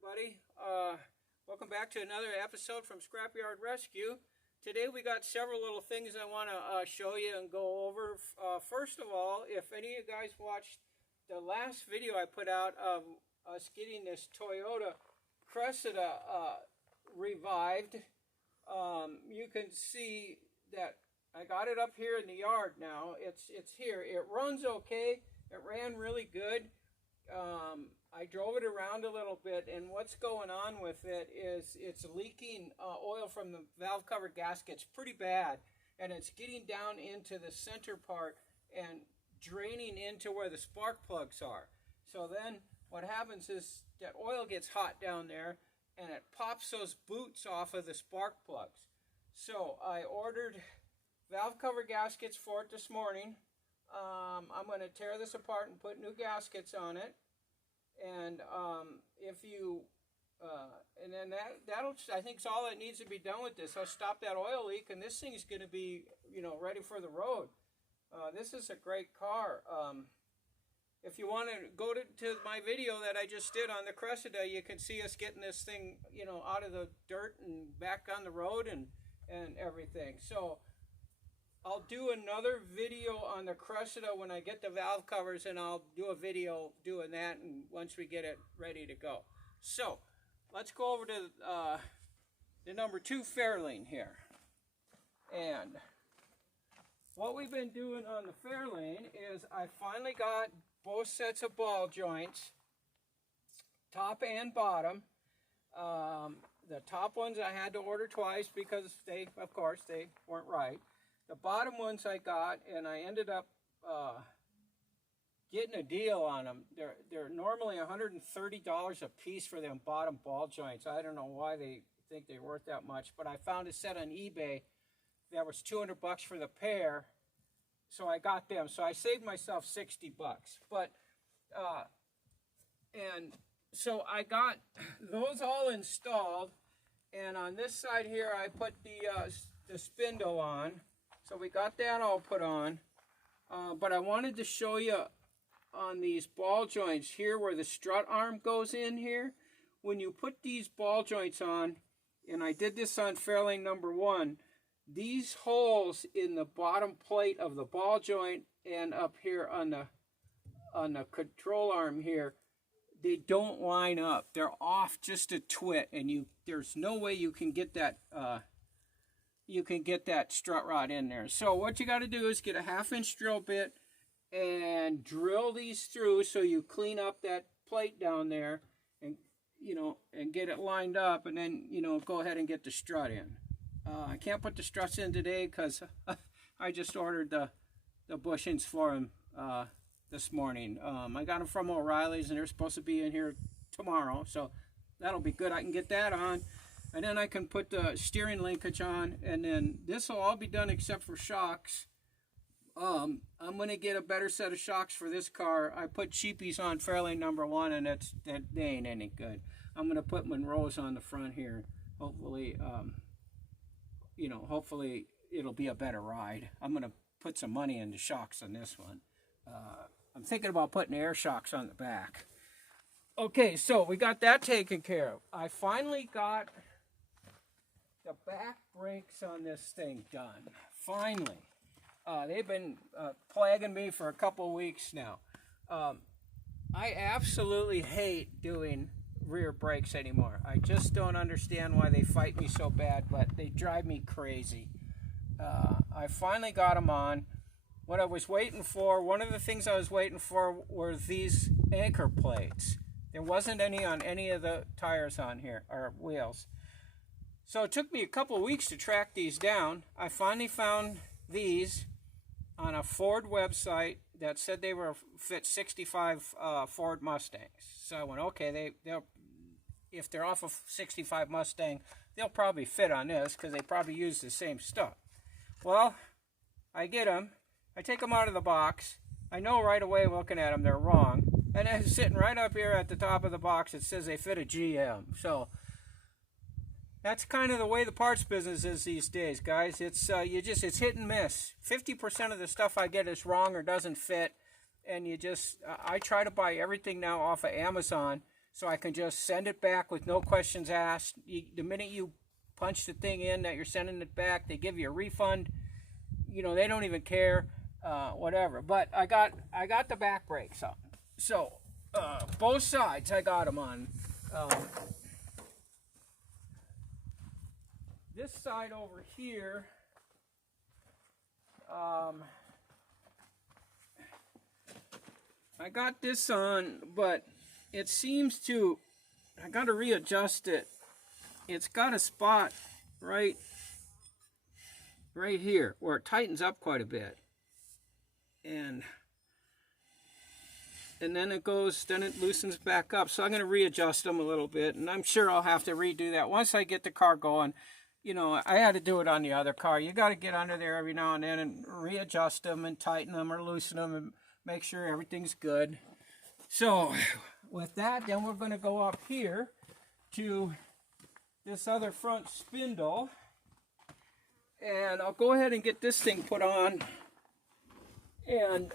everybody. Welcome back to another episode from Scrapyard Rescue. Today we got several little things I want to show you and go over. First of all, if any of you guys watched the last video I put out of us getting this Toyota Cressida revived, you can see that I got it up here in the yard now. It's here. It runs okay. It ran really good. I drove it around a little bit, and what's going on with it is it's leaking oil from the valve cover gaskets pretty bad, and it's getting down into the center part and draining into where the spark plugs are. So then what happens is that oil gets hot down there, and it pops those boots off of the spark plugs. So I ordered valve cover gaskets for it this morning. I'm going to tear this apart and put new gaskets on it. And if you, and then that'll, I think, is all that needs to be done with this. I'll stop that oil leak, and this thing's going to be, ready for the road. This is a great car. If you want to go to my video that I just did on the Cressida, you can see us getting this thing, out of the dirt and back on the road and everything. So I'll do another video on the Cressida when I get the valve covers, and I'll do a video doing that and once we get it ready to go. So let's go over to the number 2 Fairlane here. And what we've been doing on the Fairlane is I finally got both sets of ball joints, top and bottom. The top ones I had to order twice because they weren't right. The bottom ones I got, and I ended up getting a deal on them. They're normally $130 a piece for them bottom ball joints. I don't know why they think they're worth that much, but I found a set on eBay that was $200 for the pair, so I got them. So I saved myself $60. But and so I got those all installed, and on this side here I put the spindle on. So we got that all put on, but I wanted to show you on these ball joints here where the strut arm goes in here. When you put these ball joints on, and I did this on Fairlane number 1, these holes in the bottom plate of the ball joint and up here on the control arm here, they don't line up. They're off just a twit, and there's no way you can get that strut rod in there. So what you got to do is get a 1/2-inch drill bit and drill these through so you clean up that plate down there and and get it lined up, and then go ahead and get the strut in. I can't put the struts in today because I just ordered the bushings for them this morning. I got them from O'Reilly's, and they're supposed to be in here tomorrow, so that'll be good. I can get that on. And then I can put the steering linkage on, and then this will all be done except for shocks. I'm going to get a better set of shocks for this car. I put cheapies on Fairlane number 1, and they ain't any good. I'm going to put Monroe's on the front here. Hopefully, hopefully it'll be a better ride. I'm going to put some money into shocks on this one. I'm thinking about putting air shocks on the back. Okay, so we got that taken care of. I finally got the back brakes on this thing done. Finally. They've been plaguing me for a couple of weeks now. I absolutely hate doing rear brakes anymore. I just don't understand why they fight me so bad, but they drive me crazy. I finally got them on. What I was waiting for, one of the things I was waiting for were these anchor plates. There wasn't any on any of the tires on here, or wheels. So it took me a couple of weeks to track these down. I finally found these on a Ford website that said they were fit 65 Ford Mustangs. So I went, okay, they'll if they're off of 65 Mustang, they'll probably fit on this because they probably use the same stuff. Well, I get them. I take them out of the box. I know right away looking at them they're wrong. And then sitting right up here at the top of the box, it says they fit a GM. So that's kind of the way the parts business is these days, guys. It's it's hit and miss. 50% of the stuff I get is wrong or doesn't fit, and I try to buy everything now off of Amazon so I can just send it back with no questions asked. The minute you punch the thing in that you're sending it back, they give you a refund. You know, they don't even care, whatever. But I got the back brakes on. So both sides I got them on. This side over here, I got this on, but it seems to, I got to readjust it. It's got a spot right here where it tightens up quite a bit. And then it goes, then it loosens back up. So I'm going to readjust them a little bit, and I'm sure I'll have to redo that once I get the car going. You know, I had to do it on the other car. You got to get under there every now and then and readjust them and tighten them or loosen them and make sure everything's good. So with that, then we're going to go up here to this other front spindle, and I'll go ahead and get this thing put on. And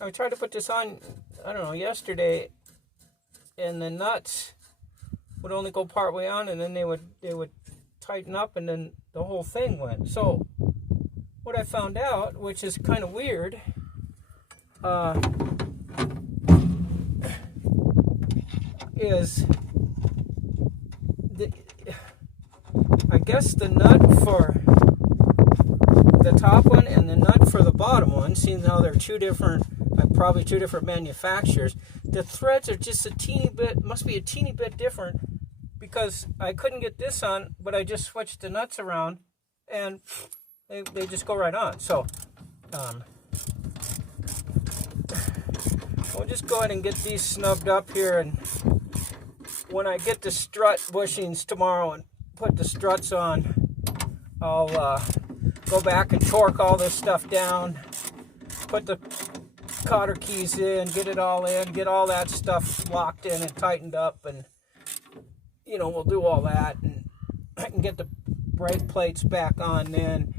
I tried to put this on, I don't know, yesterday, and the nuts would only go part way on, and then they would tighten up, and then the whole thing went. So what I found out, which is kind of weird, is I guess the nut for the top one and the nut for the bottom one, seeing how they're probably two different manufacturers, the threads are just a teeny bit, must be a teeny bit different, because I couldn't get this on, but I just switched the nuts around and they just go right on. So we'll just go ahead and get these snubbed up here, and when I get the strut bushings tomorrow and put the struts on, I'll go back and torque all this stuff down, put the cotter keys in, get it all in, get all that stuff locked in and tightened up, and you know, we'll do all that, and I can get the brake plates back on then.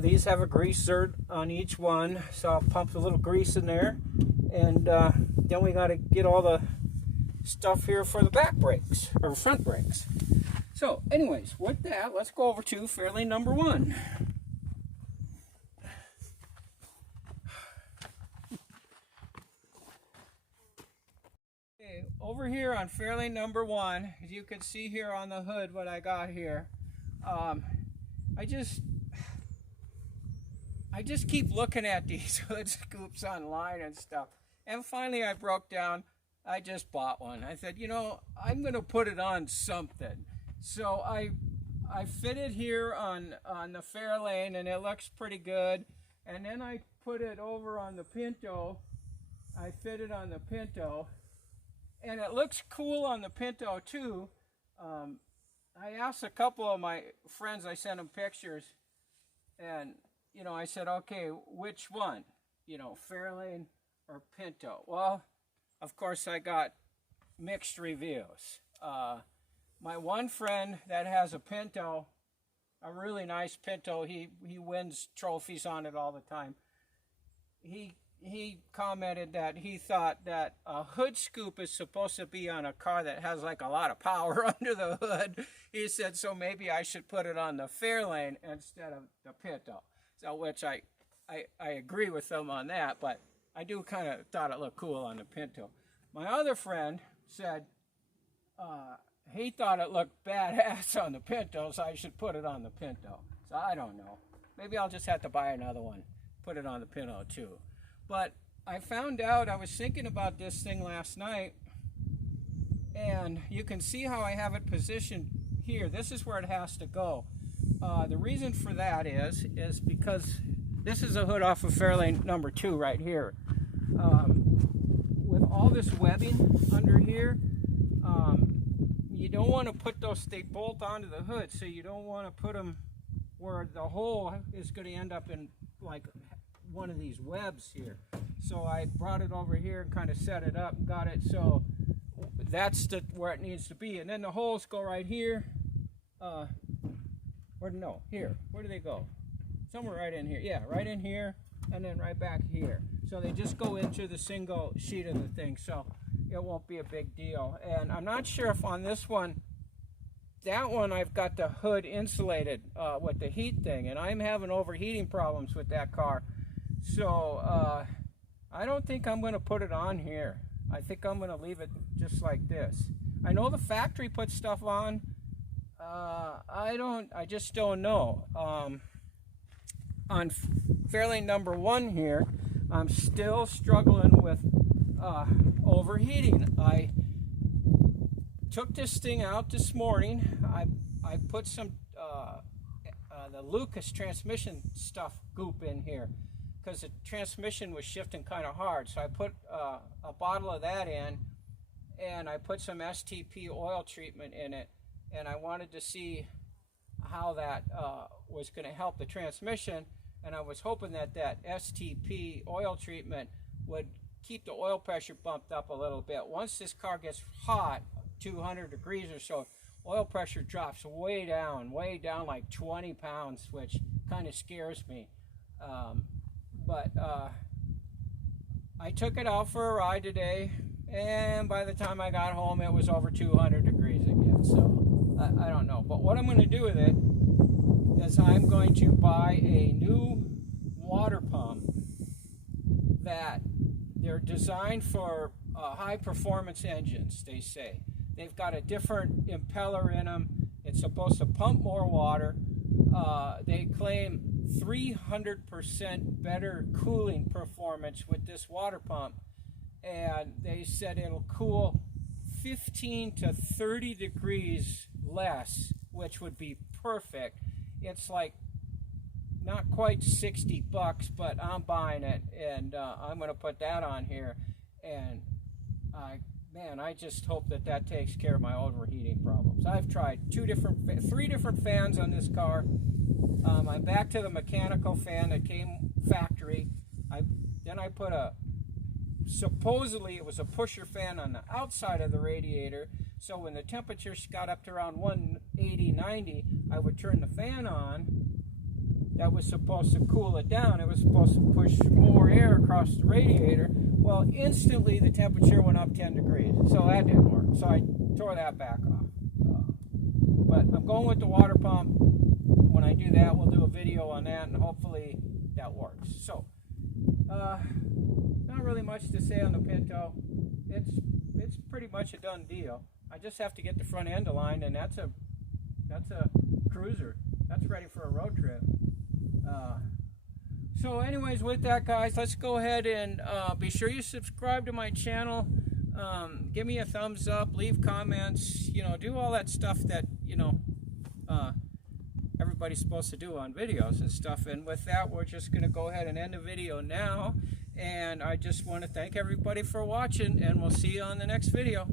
These have a greaser on each one, so I'll pump a little grease in there, and then we got to get all the stuff here for the back brakes, or front brakes. So anyways, with that, let's go over to Fairlane number 1. Okay, over here on Fairlane number 1, as you can see here on the hood what I got here, I just keep looking at these hood scoops online and stuff, and finally I broke down. I just bought one. I said, you know, I'm going to put it on something. So I fit it here on the Fairlane, and it looks pretty good. And then I put it over on the Pinto. I fit it on the Pinto, and it looks cool on the Pinto too. I asked a couple of my friends, I sent them pictures, and you know, I said, okay, which one? You know, Fairlane or Pinto? Well, of course, I got mixed reviews. My one friend that has a Pinto, a really nice Pinto, he wins trophies on it all the time. He commented that he thought that a hood scoop is supposed to be on a car that has like a lot of power under the hood. He said, so maybe I should put it on the Fairlane instead of the Pinto. So, which I agree with them on that, but I do kind of thought it looked cool on the Pinto. My other friend said he thought it looked badass on the Pinto, so I should put it on the Pinto. So I don't know. Maybe I'll just have to buy another one, put it on the Pinto too. But I found out, I was thinking about this thing last night, and you can see how I have it positioned here. This is where it has to go. The reason for that is because this is a hood off of Fairlane number 2 right here. With all this webbing under here, you don't want to put those, they bolt onto the hood, so you don't want to put them where the hole is going to end up in like one of these webs here. So I brought it over here and kind of set it up and got it so that's where it needs to be. And then the holes go right here. Here. Where do they go? Somewhere right in here. Yeah, right in here. and then right back here. So they just go into the single sheet of the thing, so it won't be a big deal. And I'm not sure if on this one, that one I've got the hood insulated with the heat thing, and I'm having overheating problems with that car. So I don't think I'm going to put it on here. I think I'm going to leave it just like this. I know the factory puts stuff on. I just don't know. On Fairlane number 1 here, I'm still struggling with overheating. I took this thing out this morning. I put some the Lucas transmission stuff goop in here because the transmission was shifting kind of hard. So I put a bottle of that in, and I put some STP oil treatment in it, and I wanted to see how that was going to help the transmission. And I was hoping that that STP oil treatment would keep the oil pressure bumped up a little bit. Once this car gets hot, 200 degrees or so, oil pressure drops way down like 20 pounds, which kind of scares me. But I took it out for a ride today, and by the time I got home, it was over 200 degrees again. So I don't know. But what I'm going to do with it is I'm going to buy a new water pump that they're designed for high performance engines, they say. They've got a different impeller in them. It's supposed to pump more water. They claim 300% better cooling performance with this water pump. And they said it'll cool 15 to 30 degrees less, which would be perfect. It's like not quite 60 bucks, but I'm buying it, and I'm going to put that on here. And man, I just hope that that takes care of my overheating problems. I've tried three different fans on this car. I'm back to the mechanical fan that came factory. Then I put supposedly it was a pusher fan on the outside of the radiator, so when the temperature got up to around 180, 90, I would turn the fan on. That was supposed to cool it down. It was supposed to push more air across the radiator. Well, instantly the temperature went up 10 degrees, so that didn't work. So I tore that back off. But I'm going with the water pump. When I do that, we'll do a video on that, and hopefully that works. So, not really much to say on the Pinto. It's pretty much a done deal. I just have to get the front end aligned, and that's a cruiser. That's ready for a road trip. So anyways, with that, guys, let's go ahead and be sure you subscribe to my channel. Give me a thumbs up, leave comments, do all that stuff that, everybody's supposed to do on videos and stuff. And with that, we're just going to go ahead and end the video now. And I just want to thank everybody for watching, and we'll see you on the next video.